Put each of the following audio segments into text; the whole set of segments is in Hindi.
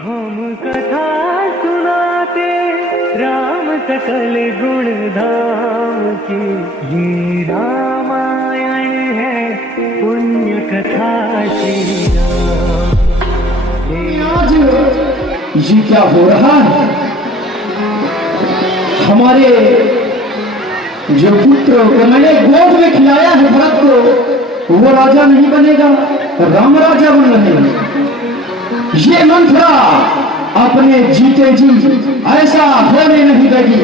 हम कथा सुनाते राम सकल गुण धाम की, ये रामायण है पुण्य कथा श्री राम। आज ये क्या हो रहा है? हमारे जो पुत्र को मैंने गोद में खिलाया है भरत को, वो राजा नहीं बनेगा, राम राजा बन रहे हैं। ये मंत्रा अपने जीते जी ऐसा होने नहीं देगी।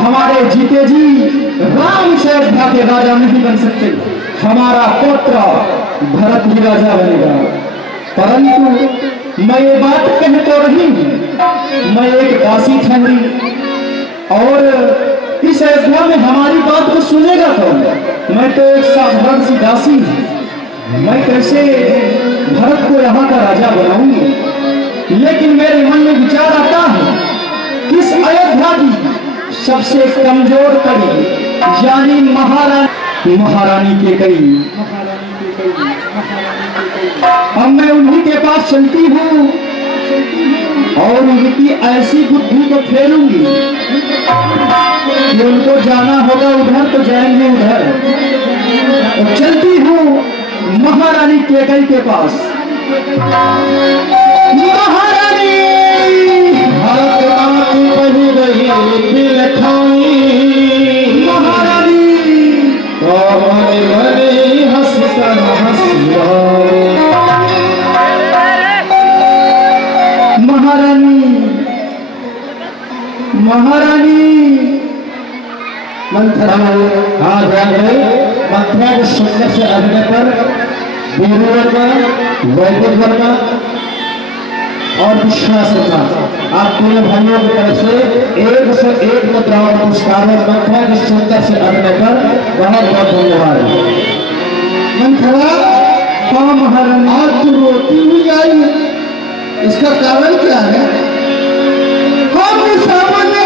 हमारे जीते जी राम से अयोध्या के राजा नहीं बन सकते। हमारा पुत्र भरत ही राजा बनेगा। परंतु मैं ये बात कह तो रही हूं, मैं एक दासी ठहरी और इस अयोध्या में हमारी बात को सुनेगा कौन? मैं तो एक साधारण सी दासी हूं। मैं कैसे भरत को यहाँ का राजा बनाऊंगी? लेकिन मेरे मन में विचार आता है किस अयोध्या की सबसे कमजोर कड़ी यानी महारानी के कड़ी, अब मैं उन्हीं के पास चलती हूँ और उनकी ऐसी बुद्धि को फेरूंगी कि उनको जाना होगा उधर तो जाएंगे उधर। तो चलती हूँ महारानी केकई के पास। महारानी भारत की बनी रही महारानी महारानी मंथरा आज आ गए। मंथरा के सुंदर से अभिनय पर वीरू वर्मा, वैदिक वर्मा और विश्वास वर्मा आप तीनों भाइयों की तरफ से 101 मुद्राओं का पुरस्कार है। मंथरा के सुंदर से अभिनय पर बहुत बहुत धन्यवाद। मंथरा हाँ महारानी, आज तू रोती हुई आई, इसका कारण क्या है? हम सामने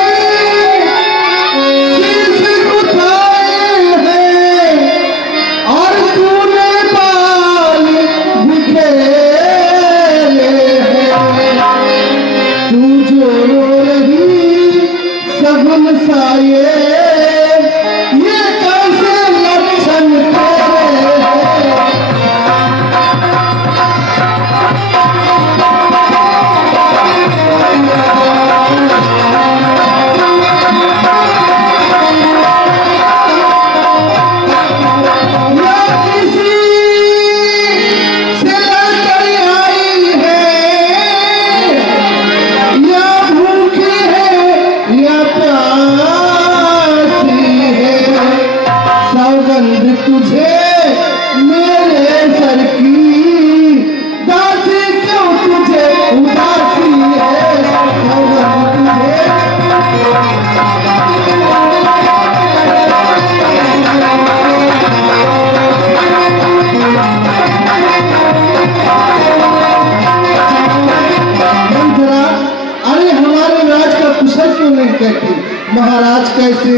महाराज कैसे,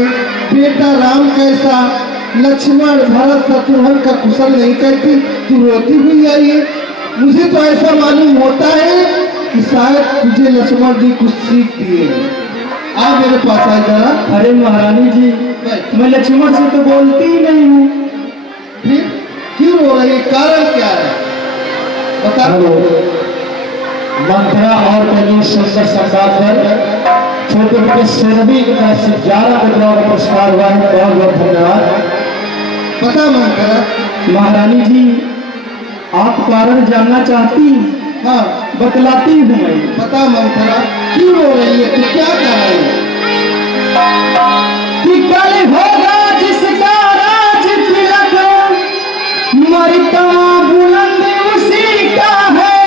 बेटा राम कैसा, लक्ष्मण भरत शत्रुघ्न का कुशल नहीं कहती, तू रोती हुई आई है। मुझे तो ऐसा मालूम होता है कि शायद तुझे लक्ष्मण जी कुछ सीख दिए। आ मेरे पास आ जरा। अरे महारानी जी, मैं लक्ष्मण से तो बोलती ही नहीं हूँ। फिर क्यों रो रही है? कारण क्या है बता। मंथरा और तेजो सुंदर संवाद पर छोटे मोटे सेनवी की तरफ से 11 मुद्राओं का पुरस्कार हुआ है। बहुत बहुत धन्यवाद। पता मंथरा महारानी जी, आप कारण जानना चाहती? हाँ बतलाती हूँ मैं। पता मंथरा, क्यों रो रही है? तो क्या कारण है? कि कल होगा जिसका राज तिलक, मरता बुलंद उसी का है।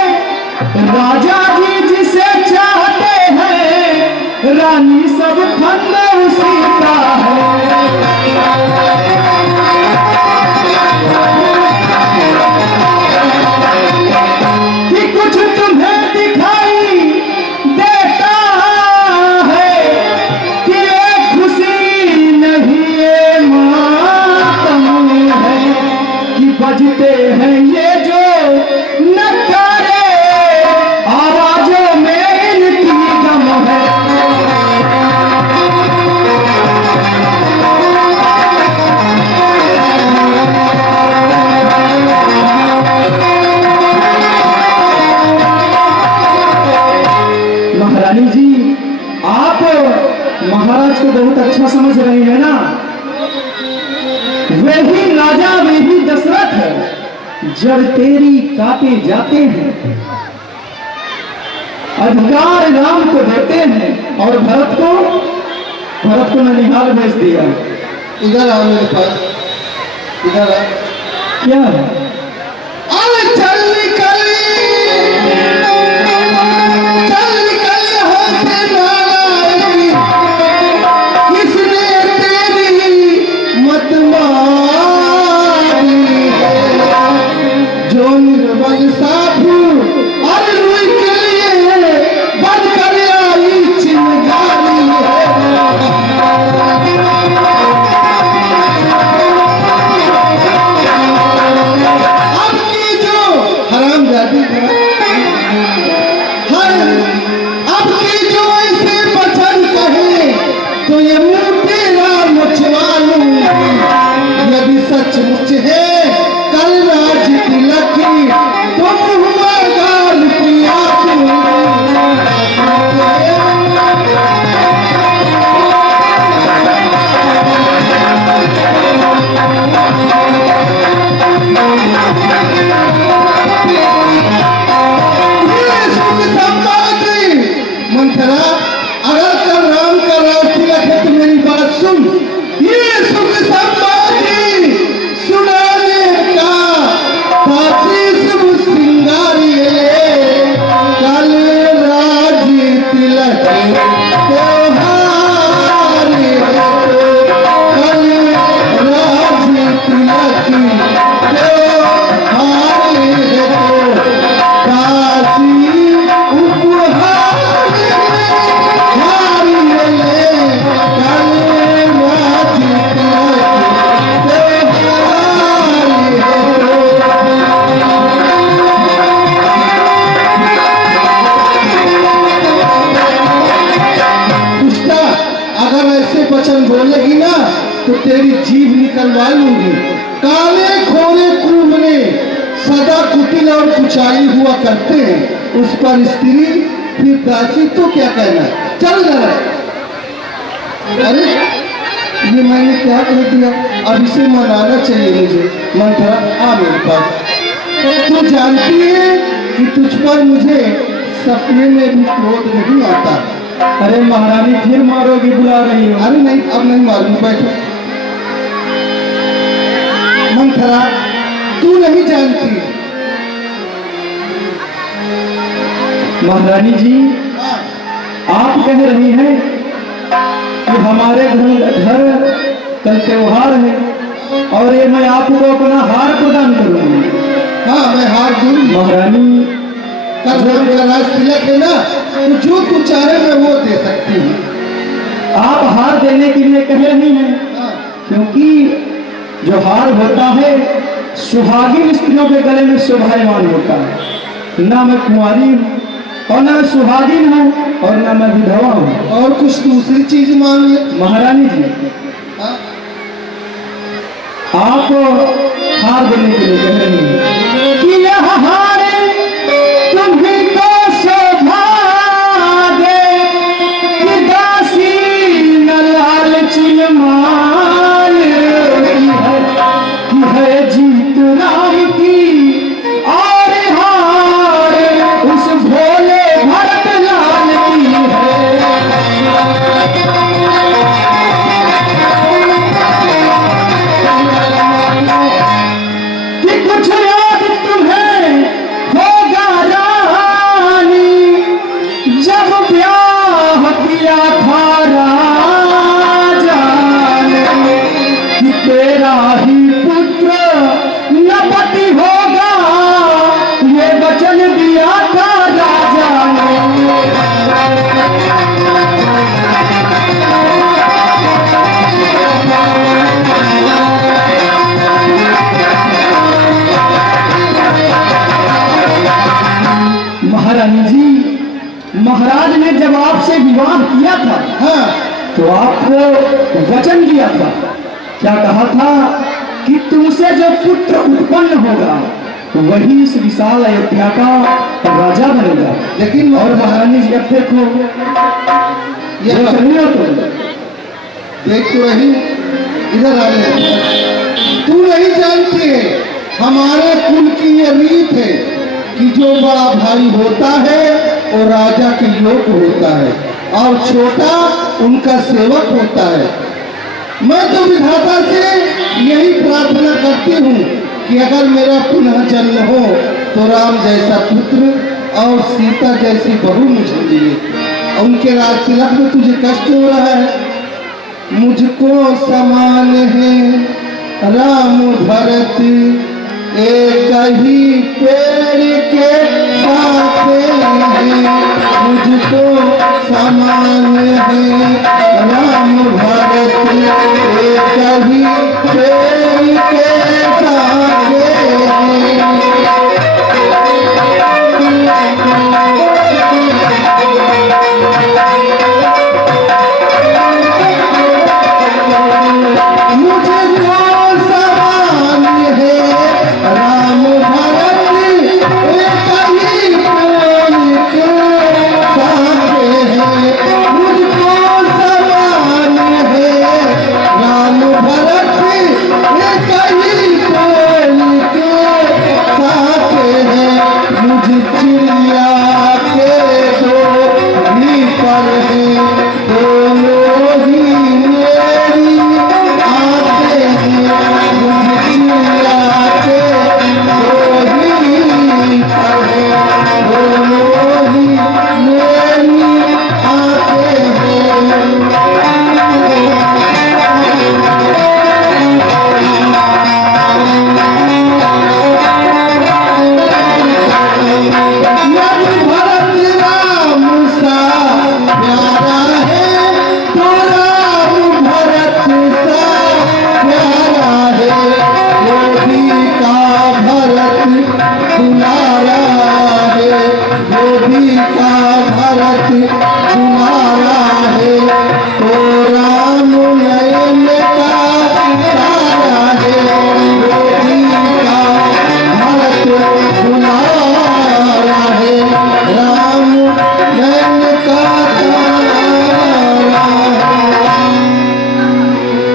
राजा जी जिसे चाहते हैं, रानी सब फंद उसी का है। कि कुछ तुम्हें दिखाई देता है कि ये खुशी नहीं महारानी जी, आप महाराज को बहुत अच्छा समझ रही है ना। वही राजा वही दशरथ है, जब तेरी काटे जाते हैं अधिकार राम को देते हैं और भरत को ननिहाल भेज दिया। इधर आओ मेरे पास, इधर आ। क्या है? अरे चल निकल यहाँ से नारायणी, किसने तेरी मत मारी है। जो निर्बल साधु और रुई के लिए बन कर आई चिंगारी है। हरामजादी अब की जो ऐसे वचन कहे तो ये मुंह तेरा मुझवा लूंगी। यदि सचमुच है कल राज तिलक तो मुँह गाल पिया मंथरा, अगर कल राम का राज तिलक है तो मेरी बात सुन। ये सुख संपादी सुनाने का शुभ श्रृंगारी है। कल राज तिलक त्योहार है, कल राज तिलक त्योहार है। काशी उपहार वचन बोलेगी ना तो तेरी जीभ निकलवा लूंगी। काले खोरे क्रूर में सदा कुटिल और कुचाई हुआ करते हैं, उस पर स्त्री फिर दासी तो क्या कहना। चल जरा। अरे ये मैंने क्या कह दिया, अब इसे मनाना चाहिए मुझे। मंथरा आ मेरे पास। तू जानती है कि तुझ पर मुझे सपने में भी क्रोध नहीं आता। अरे महारानी फिर मारोगी, बुला रही हो। अरे नहीं, अब नहीं मारूंगा, बैठो। मंथरा तू नहीं जानती। महारानी जी, आप कह रही हैं कि हमारे घर कल त्योहार है और ये मैं आपको अपना हार प्रदान करूंगी। हाँ मैं हार दूँ। महारानी, कल मेरा राज तिलक है ना, तो जो तू चाहे मैं वो दे सकती हूँ। आप हार देने के लिए कह रही हैं क्योंकि जो हार होता है सुहागिन स्त्रियों के गले में शोभायमान होता है। ना मैं कुंवारी हूँ और ना मैं सुहागिन हूँ और ना मैं विधवा हूँ। और कुछ दूसरी चीज मांग ले। महारानी जी, आप हार देने के लिए कह रही हैं कि यह हार तुम्हीं को शोभा दे कि दासी न लालची मान है जीत राम की और हार उस भोले भरत लाल की है कि कुछ याद तुम्हें होगा रानी जब ब्याह किया था राजा ने कि तेरा ही पुत्र नपति होगा, ये वचन दिया था राजा ने। महारानी जी, महाराज ने जब आपसे विवाह किया था तो आपको वचन दिया था, क्या कहा था कि तुमसे जो पुत्र उत्पन्न होगा वही इस विशाल अयोध्या का राजा बनेगा। लेकिन और महारानी जी अब देखो ये देख रही हो तुम? देख तो रही, इधर आ ले। तू नहीं जानती है, हमारे कुल की ये रीत है कि जो बड़ा भाई होता है वो राजा के योग्य होता है और छोटा उनका सेवक होता है। मैं तो विधाता से यही प्रार्थना करती हूँ कि अगर मेरा पुनः जन्म हो तो राम जैसा पुत्र और सीता जैसी बहू मुझे मिले। उनके राज तिलक में तुझे कष्ट हो रहा है, मुझको समान है राम भरत एक ही पेड़ के साथे हैं। मुझको समान है राम भरत एक ही पेड़ के साथे हैं।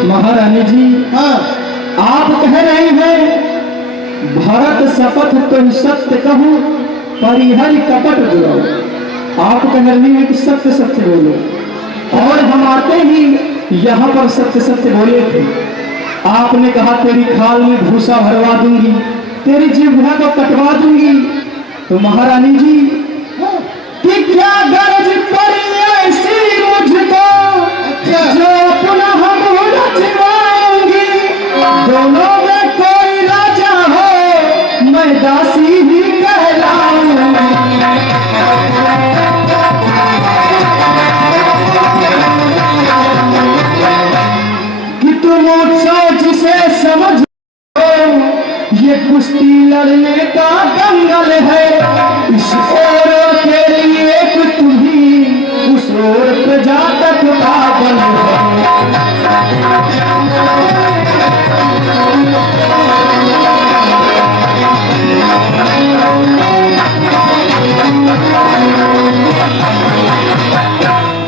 महारानी जी, हाँ, आप कह रहे हैं भरत शपथ तुम सत्य कहूं परिहर कपट जुड़ो। आप कह रही हैं कि सत्य सत्य बोलो, और हम आते ही यहाँ पर सत्य सत्य बोले थे। आपने कहा तेरी खाल में भूसा भरवा दूंगी, तेरी जिह्वा को कटवा दूंगी। तो महारानी जी कि क्या गरज पड़ी ऐसी मुझको जो पुनः मूरत जिवाऊंगी। दोनों में कोई राजा हो मैं दासी ही कहलाऊंगी। कि तुम जिसे समझ ये कुश्ती लड़ने का दंगल है। इस ओर के लिए एक तुम्ही, उस ओर प्रजा तक पागल है।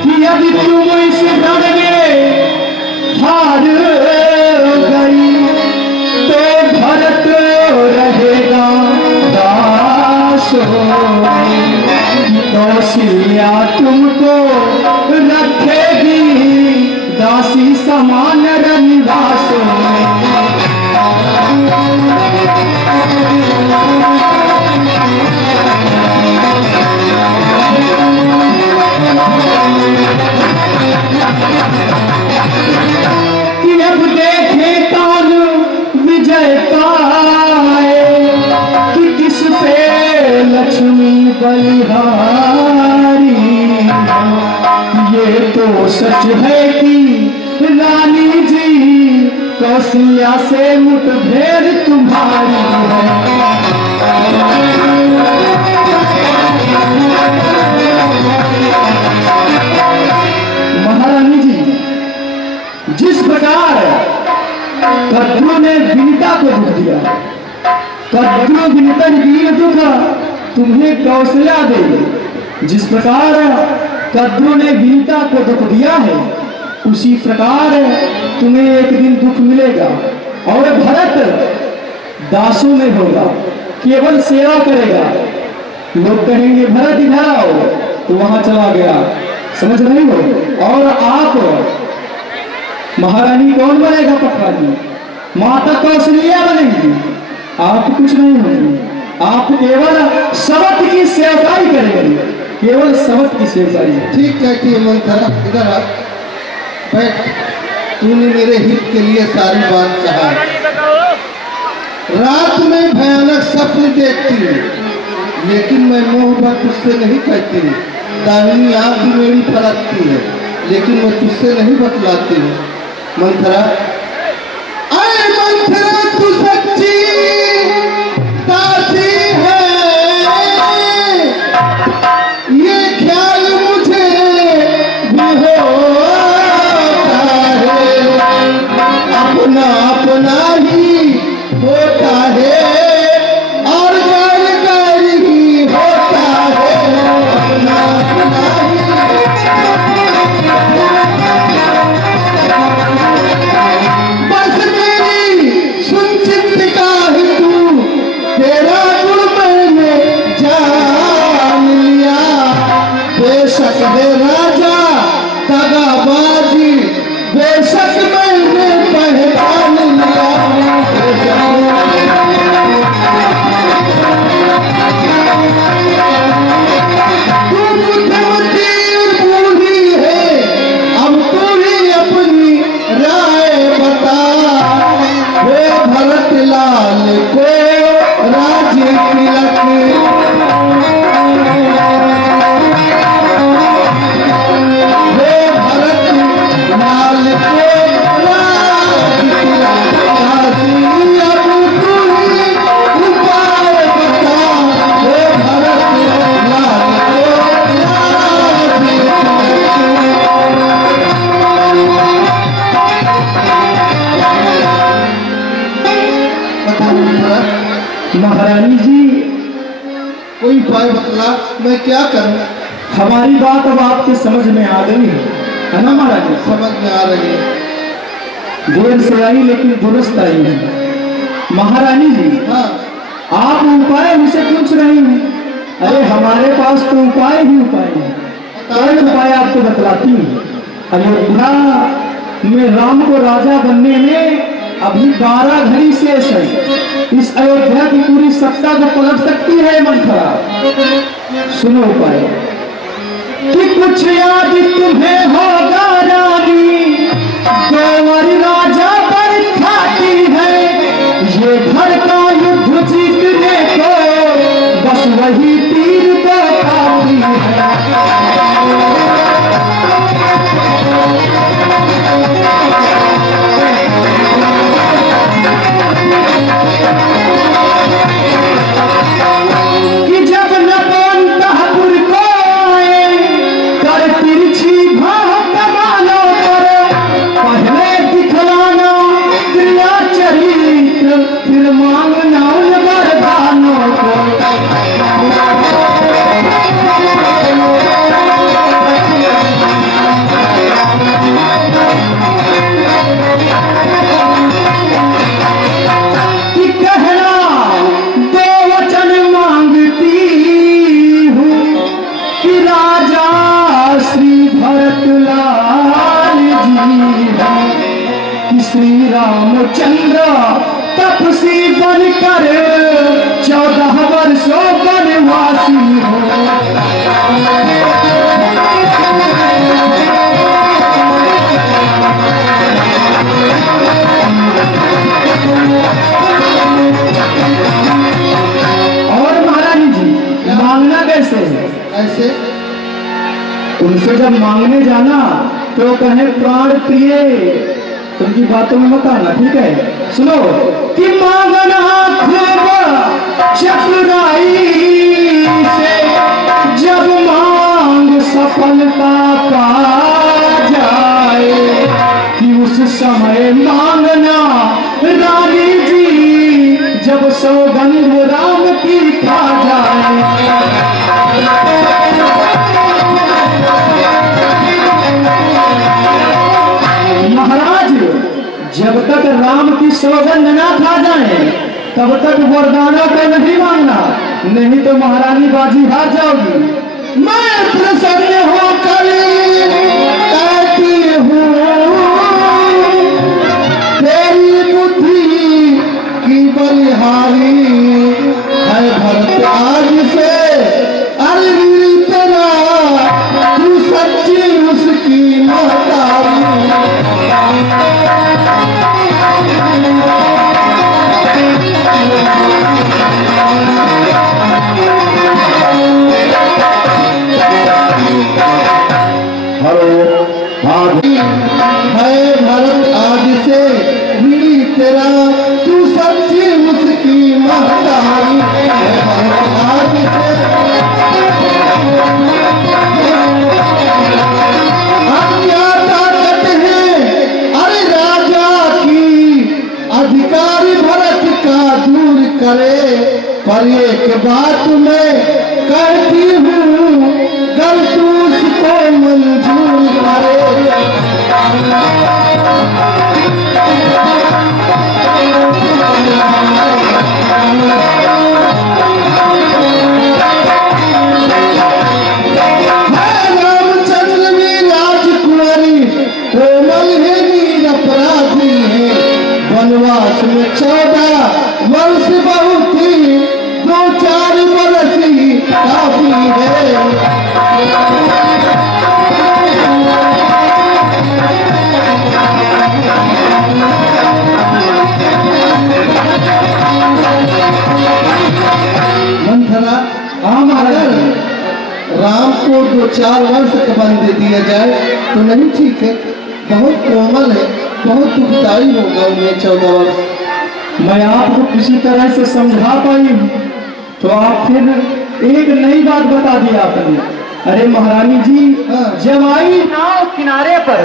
कि यदि तुम इस रण में हार गई तो भरत रहेगा दास। कौशल्या तुमको रखेगी दासी समान रनिवास। कि अब देखे कौन विजय पाए कि किस पे लक्ष्मी बलिहारी। ये तो सच है कि रानी जी कौशल्या से मुठभेड़ तुम्हारी है। महारानी जी, जिस प्रकार कद्रू ने विनीता को दुख दिया, कद्रु विनतन वीर दुख तुम्हें कौशल्या दे। जिस प्रकार कद्रु ने विनीता को दुख दिया है, उसी प्रकार तुम्हें एक दिन दुख मिलेगा। और भरत दासों में होगा, केवल सेवा करेगा। लोग कहेंगे भरत इधर आओ, तो वहां चला गया, समझ रहे हो। और आप महारानी कौन बनेगा? पटरानी। माता कौशल्या बनेंगी, आप कुछ नहीं होंगे। आप केवल सवत की सेवकाई करेंगे, केवल सवत की सेवकाई। ठीक कहती है मंथरा, इधर आ बैठ। तूने मेरे हित के लिए सारी बात कहा। रात में भयानक स्वप्न देखती हूँ, लेकिन मैं मोहब्बत तुझसे नहीं कहती। दाहिनी आंख भी मेरी फड़कती है, लेकिन मैं तुझसे नहीं बतलाती हूँ। मंथरा, अरे मंथरा, तू सच्ची दासी है, ये ख्याल मुझे भी होता है। अपना अपना ही होता है और गाल गाल ही होता है। अपना अपना ही। बस मेरी सुन चिंतिका ही तू, तेरा गुण मैंने जान लिया। बेशक है राजा दगाबाजी, बेशक मैंने पहचान लिया। तू बुद्धिमती बूढ़ी है, अब तू ही अपनी राय बता। वे भरत लाल को राज तिलक, वे भरत लाल को राज तिलक। दासी अब तू ही उपाय बता। वे भरत लाल को राज तिलक। महारानी जी, कोई उपाय बतला, मैं क्या करूं? हमारी बात अब आपके समझ में आ गई है ना महारानी? समझ में आ रही है। देर से आई लेकिन दुरुस्त आई है। महारानी जी, हाँ, आप उपाय मुझसे पूछ रही हैं? अरे हमारे पास तो उपाय ही उपाय है। कई उपाय आपको बतलाती हूँ। अयोध्या में राम को राजा बनने में अभी 12 घड़ी शेष है। इस अयोध्या की पूरी सत्ता को पलट सकती है मंथरा। सुनो उपाय कि कुछ याद तुम्हें होगा रानी, गोवर राजा पर खाती है। ये घर का युद्ध जीतने को बस वही तीर दिखाती है। कि जब नपनतापुर को आए, कर तिरछी भाव कमानों पर, पहले दिखलाना क्रिया चरित्र, फिर मांगना वरदानों को। कि कहना दो वचन मांगती हूँ, कि राजा श्री भरतलाल जी हैं, कि श्री रामचंद्र तपसी बनकर 14 वर्षों वनवासी हो। और महारानी जी, मांगना कैसे है? ऐसे उनसे जब मांगने जाना तो कहे प्राण प्रिय, उनकी बातों में मत आना, ठीक है? सुनो कि मांगना खूब चतुराई से, जब मांग सफलता पा जाए, कि उस समय मांगना रानी जी, जब सौगंध रंगनाथ आ जाए तब तक वरदाना को नहीं मांगना, नहीं तो महारानी बाजी हार जाओगी। मैं प्रसन्न होकर कहती हूँ तेरी बुद्धि की बलिहारी है भरत आज से, अरे तेरा तू सच्ची उसकी महतारी। है भरत आज से ऋणी तेरा तू सच्ची उसकी महतारी है भरत आज से। अब क्या ताकत है अरे राजा की, अधिकारी भरत का दूर करे, पर एक बात मैं कहती हूँ गर तू उसको मंजूर करे। रामचंद्र में राजकुमारी कोमल है नीर अपराधी है, वनवास में 14 वर्ष बहुत ही 2-4 वर्ष ही काफी है। मंथरा अगर राम को 2-4 वर्ष का बंदे दिया जाए तो नहीं ठीक है, बहुत कोमल है, बहुत दुखदाई होगा उन्हें 14 वर्ष। मैं आपको किसी तरह से समझा पाई हूँ तो आप फिर एक नई बात बता दी आपने। अरे महारानी जी, जब आई नाव किनारे पर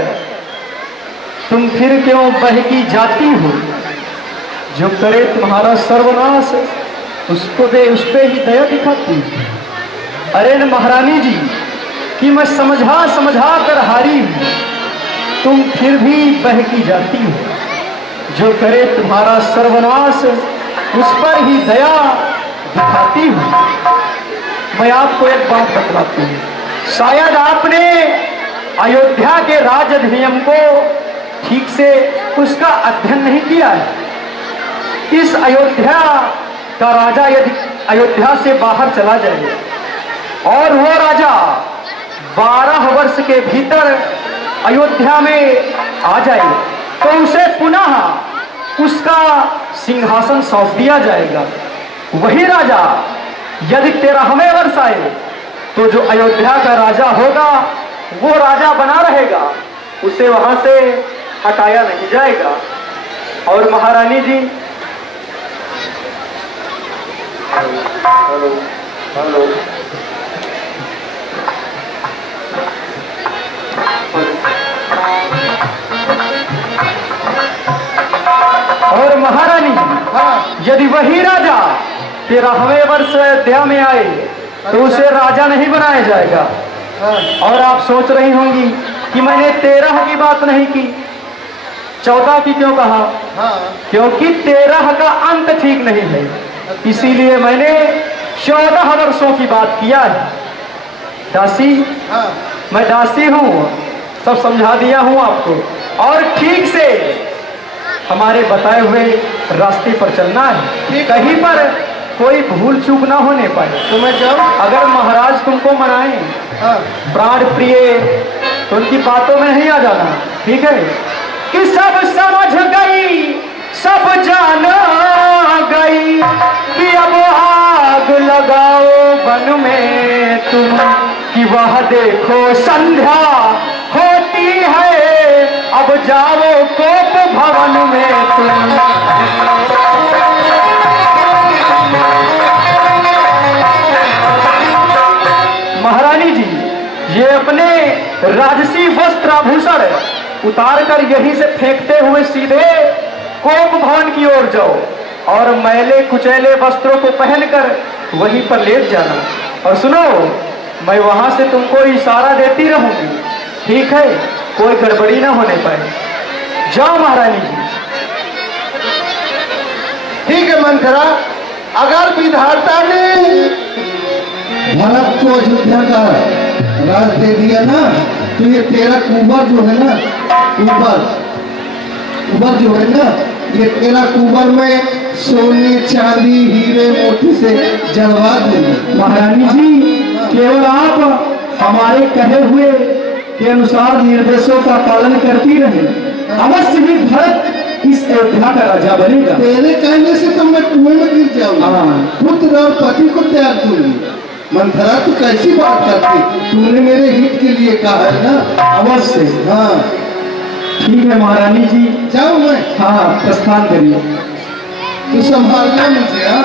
तुम फिर क्यों बहकी जाती हो? जो करे तुम्हारा सर्वनाश उस पे ही दया दिखाती हो। अरे न महारानी जी कि मैं समझा कर हारी हूँ, तुम फिर भी बहकी जाती हो। जो करे तुम्हारा सर्वनाश उस पर ही दया दिखाती हूँ। मैं आपको एक बात बतलाती हूँ, शायद आपने अयोध्या के राज अधिनियम को ठीक से उसका अध्ययन नहीं किया है। इस अयोध्या का राजा यदि अयोध्या से बाहर चला जाए और वो राजा 12 वर्ष के भीतर अयोध्या में आ जाए तो उसे पुनः उसका सिंहासन सौंप दिया जाएगा। वही राजा यदि 13वें वर्ष आए तो जो अयोध्या का राजा होगा वो राजा बना रहेगा, उसे वहां से हटाया नहीं जाएगा। और महारानी जी हेलो हेलो और महारानी यदि वही राजा 13वें वर्ष अयोध्या में आए तो उसे राजा नहीं बनाया जाएगा। और आप सोच रही होंगी कि मैंने 13 की बात नहीं की, 14 की क्यों कहा? क्योंकि 13 का अंत ठीक नहीं है, इसीलिए मैंने 14 वर्षों की बात किया है। दासी, मैं दासी हूँ, सब समझा दिया हूँ आपको। और ठीक से हमारे बताए हुए रास्ते पर चलना है, कहीं पर कोई भूल चूक ना होने पाए। तो मैं जब अगर महाराज तुमको मनाए प्राण प्रिय तो उनकी बातों में नहीं आ जाना, ठीक है? कि सब समझ गई, सब जान गई कि अब आग लगाओ वन में तुम, कि वह देखो संध्या होती है, अब जाओ कोप भवन में तुम। महारानी जी, ये अपने राजसी वस्त्र आभूषण उतार कर यहीं से फेंकते हुए सीधे कोप भवन की ओर जाओ और मैले कुचैले वस्त्रों को पहनकर वहीं पर लेट जाना। और सुनो, मैं वहां से तुमको इशारा देती रहूंगी, ठीक है? कोई गड़बड़ी ना होने पाए। जाओ महारानी जी। ठीक है मंथरा, अगर विधाता ने भरत को अयोध्या का राज दे दिया ना, तो ये तेरा कुंवर जो है ना, कुंवर जो है ना, ये तेरा कुंवर में सोने चांदी हीरे मोती से जलवा देंगे। महारानी जी, केवल आप हमारे कहे हुए के अनुसार निर्देशों का पालन करती रहे, अवश्य ही भरत इस अयोध्या का राजा बनेगा। तेरे कहने से तो मैं कुएं में गिर जाऊंगा, हाँ। पुत्र और पति को त्याग दूंगी। मंथरा तू कैसी बात करती, तूने मेरे हित के लिए कहा है ना। अवश्य। हाँ ठीक है महारानी जी, जाऊँ मैं? हाँ प्रस्थान करिए। तू संभालना मुझे। हाँ